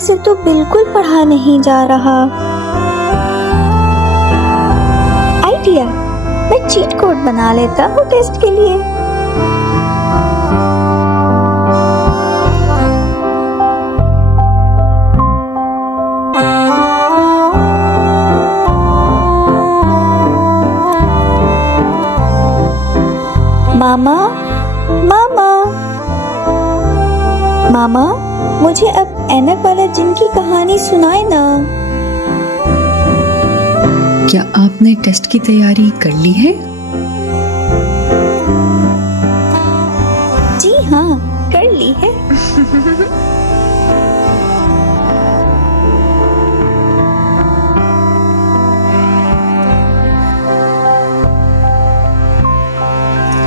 से तो बिल्कुल पढ़ा नहीं जा रहा। आइडिया, मैं चीट कोड बना लेता हूँ टेस्ट के लिए। मामा, मामा, मामा, मुझे अब ऐनक वाला जिन की कहानी सुनाए ना। क्या आपने टेस्ट की तैयारी कर ली है? जी हाँ, कर ली है।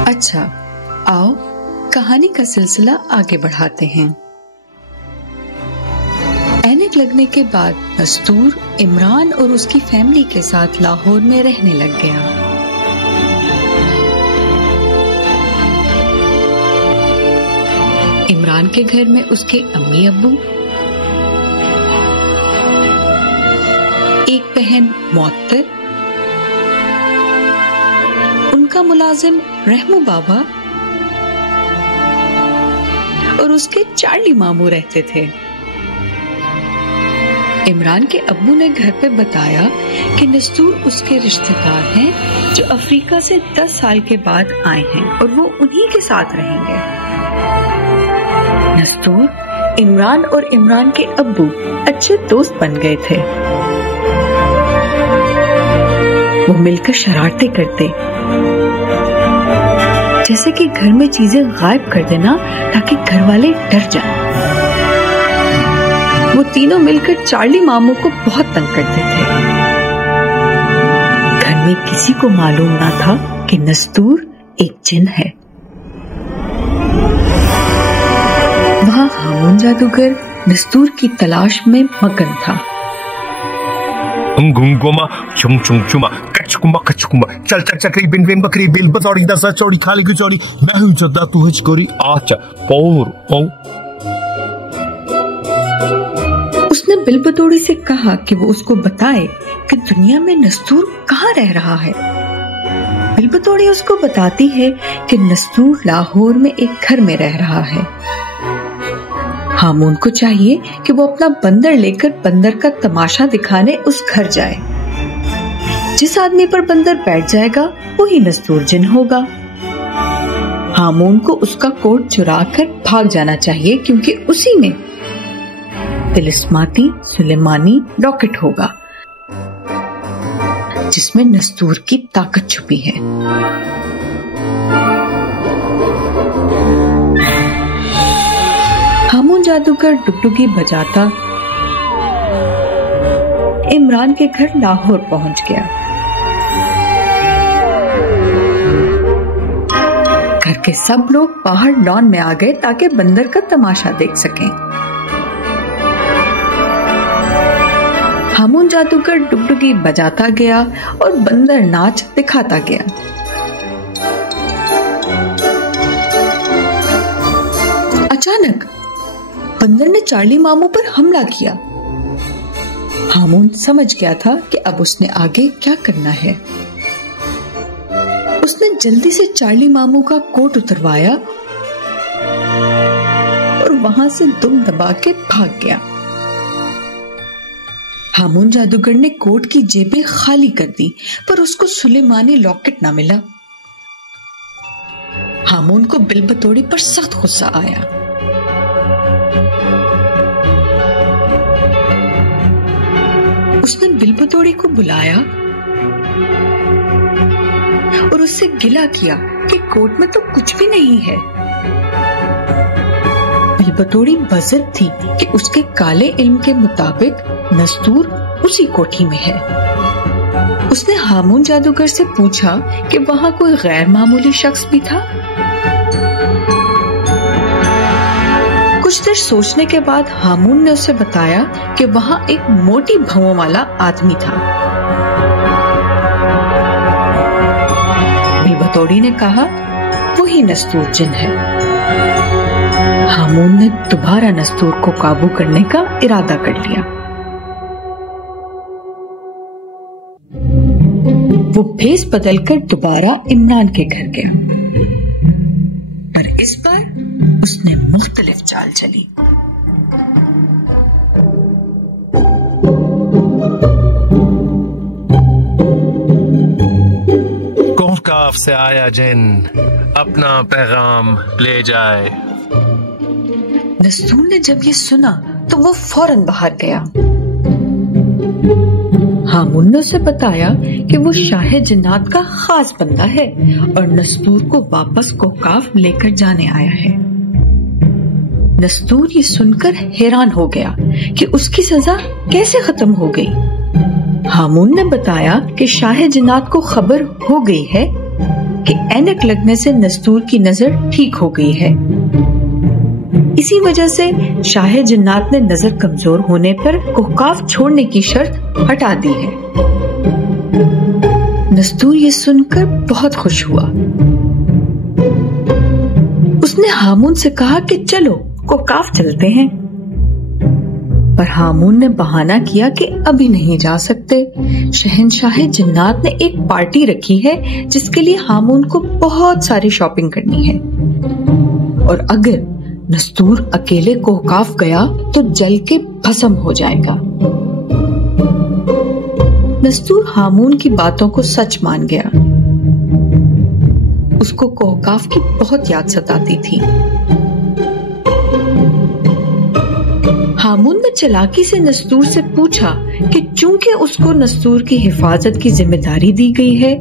अच्छा, आओ कहानी का सिलसिला आगे बढ़ाते हैं। ऐनक लगने के बाद नस्तूर इमरान और उसकी फैमिली के साथ लाहौर में रहने लग गया। इमरान के घर में उसके अम्मी अब्बू, एक बहन मुअत्तर, उनका मुलाजिम रहमू बाबा और उसके चार्ली मामू रहते थे। इमरान के अब्बू ने घर पे बताया कि नस्तूर उसके रिश्तेदार हैं जो अफ्रीका से 10 साल के बाद आए हैं और वो उन्हीं के साथ रहेंगे। नस्तूर, इमरान और इमरान के अब्बू अच्छे दोस्त बन गए थे। वो मिलकर शरारतें करते, जैसे कि घर में चीजें गायब कर देना ताकि घर वाले डर जाएं। वो तीनों मिलकर चार्ली मामू को बहुत तंग करते थे। घर में किसी को मालूम ना था कि नस्तूर एक जिन है। वहाँ हामून जादूगर नस्तूर की तलाश में मगन था। चल चल चक्री बिन बिन बकरी बिल बतौड़ी दस चौड़ी खाली की चौड़ी मैं हूं जद्दा तू हज कोरी आचा पौर पौ। उसने बिलबतौड़ी से कहा कि वो उसको बताए कि दुनिया में नस्तूर कहाँ रह रहा है। बिलबतौड़ी उसको बताती है कि नस्तूर लाहौर में एक घर में रह रहा है। हामून को चाहिए कि वो अपना बंदर लेकर बंदर का तमाशा दिखाने उस घर जाए। जिस आदमी पर बंदर बैठ जाएगा वही नस्तूर जिन होगा। हामून को उसका कोट चुराकर भाग जाना चाहिए क्योंकि उसी में तिलिस्माती सुलेमानी लॉकेट होगा जिसमें नस्तूर की ताकत छुपी है। हामून जादूगर डुगडुगी बजाता इमरान के घर लाहौर पहुंच गया। घर के सब लोग बाहर लॉन में आ गए ताकि बंदर का तमाशा देख सकें। हामून जादूगर डुगडुगी बजाता गया और बंदर नाच दिखाता गया। अचानक बंदर ने चार्ली मामू पर हमला किया। हामून समझ गया था कि अब उसने आगे क्या करना है। उसने जल्दी से चार्ली मामू का कोट उतरवाया और वहां से दुम दबा के भाग गया। हामून जादूगर ने कोट की जेबें खाली कर दी पर उसको सुलेमानी लॉकेट ना मिला। हामून को बिलबतौड़ी पर सख्त गुस्सा आया। उसने बिलबतौड़ी को बुलाया और उससे गिला किया कि कोट में तो कुछ भी नहीं है। बिलबतौड़ी बज़र्ग थी कि उसके काले इल्म के मुताबिक नस्तूर उसी कोठी में है। उसने हामून जादूगर से पूछा कि वहां कोई गैर मामूली शख्स भी था। कुछ देर सोचने के बाद हामून ने उसे बताया कि वहां एक मोटी भौं वाला आदमी था। बिलबतौड़ी ने कहा वही नस्तूर जिन है। हामून ने दोबारा नस्तूर को काबू करने का इरादा कर लिया। वो भेस बदलकर दोबारा इमरान के घर गया, पर इस बार उसने मुख्तलिफ चाल चली। कोहकाफ से आया जिन अपना पैगाम ले जाए। नस्तूर ने जब ये सुना तो वो फौरन बाहर गया। हामून ने उसे बताया कि वो शाह जिन्नात का खास बंदा है और नस्तूर को वापस कोहकाफ लेकर जाने आया है। नस्तूर ये सुनकर हैरान हो गया कि उसकी सजा कैसे खत्म हो गई। हामून ने बताया कि शाह जिन्नात को खबर हो गई है कि ऐनक लगने से नस्तूर की नजर ठीक हो गई है। इसी वजह से शाह जिन्नात ने नजर कमजोर होने पर कोहकाफ छोड़ने की शर्त हटा दी है। नस्तूर ये सुनकर बहुत खुश हुआ। उसने हामून से कहा कि चलो कोहकाफ चलते हैं, पर हामून ने बहाना किया कि अभी नहीं जा सकते। शहंशाह जिन्नात ने एक पार्टी रखी है जिसके लिए हामून को बहुत सारी शॉपिंग करनी है, और अगर नस्तूर अकेले कोहकाफ गया तो जल के भस्म हो जाएगा। नस्तूर हामून की बातों को सच मान गया। उसको कोहकाफ की बहुत याद सताती थी। हामून ने चालाकी से नस्तूर से पूछा कि चूंकि उसको नस्तूर की हिफाजत की जिम्मेदारी दी गई है,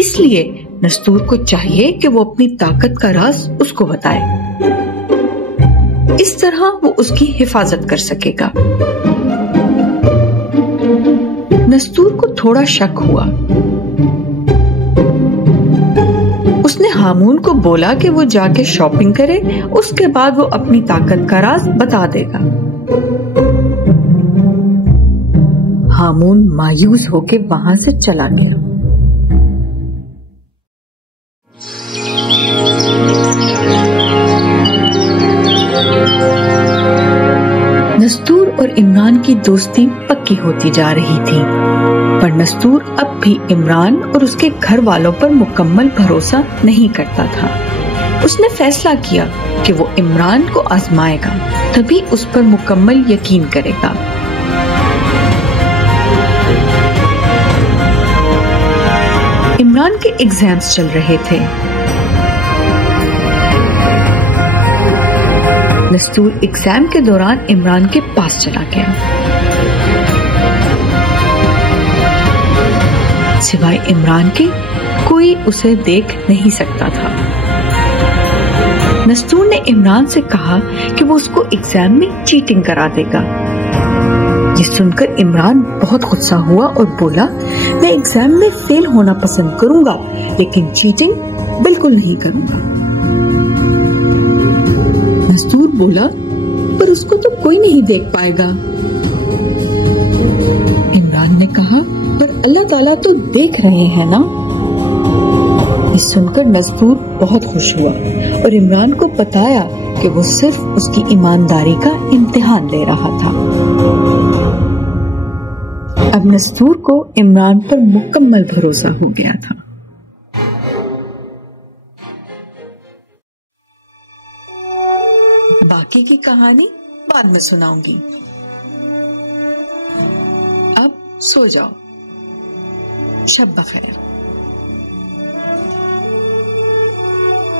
इसलिए नस्तूर को चाहिए कि वो अपनी ताकत का राज उसको बताए। इस तरह वो उसकी हिफाजत कर सकेगा। नस्तूर को थोड़ा शक हुआ। उसने हामून को बोला कि वो जाके शॉपिंग करे, उसके बाद वो अपनी ताकत का राज बता देगा। हामून मायूस होकर वहां से चला गया। नस्तूर और इमरान की दोस्ती पक्की होती जा रही थी, पर नस्तूर अब भी इमरान और उसके घर वालों पर मुकम्मल भरोसा नहीं करता था। उसने फैसला किया कि वो इमरान को आजमाएगा, तभी उस पर मुकम्मल यकीन करेगा। इमरान के एग्जाम्स चल रहे थे। नस्तूर एग्जाम के दौरान इमरान के पास चला गया। सिवाय इमरान के कोई उसे देख नहीं सकता था। नस्तूर ने इमरान से कहा कि वो उसको एग्जाम में चीटिंग करा देगा। ये सुनकर इमरान बहुत गुस्सा हुआ और बोला, मैं एग्जाम में फेल होना पसंद करूंगा, लेकिन चीटिंग बिल्कुल नहीं करूंगा। नस्तूर बोला, पर उसको तो कोई नहीं देख पाएगा। इमरान ने कहा, पर अल्लाह ताला तो देख रहे हैं ना। ये सुनकर नस्तूर बहुत खुश हुआ और इमरान को बताया कि वो सिर्फ उसकी ईमानदारी का इम्तिहान ले रहा था। अब नस्तूर को इमरान पर मुकम्मल भरोसा हो गया था। बाकी की कहानी बाद में सुनाऊंगी। अब सो जाओ। शब बखैर।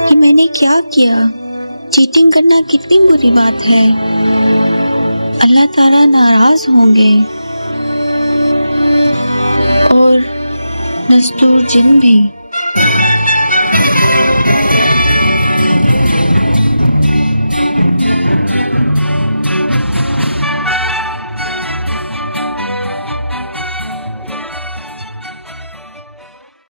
कि मैंने क्या किया? चीटिंग करना कितनी बुरी बात है। अल्लाह ताला नाराज होंगे और नस्तूर जिन भी।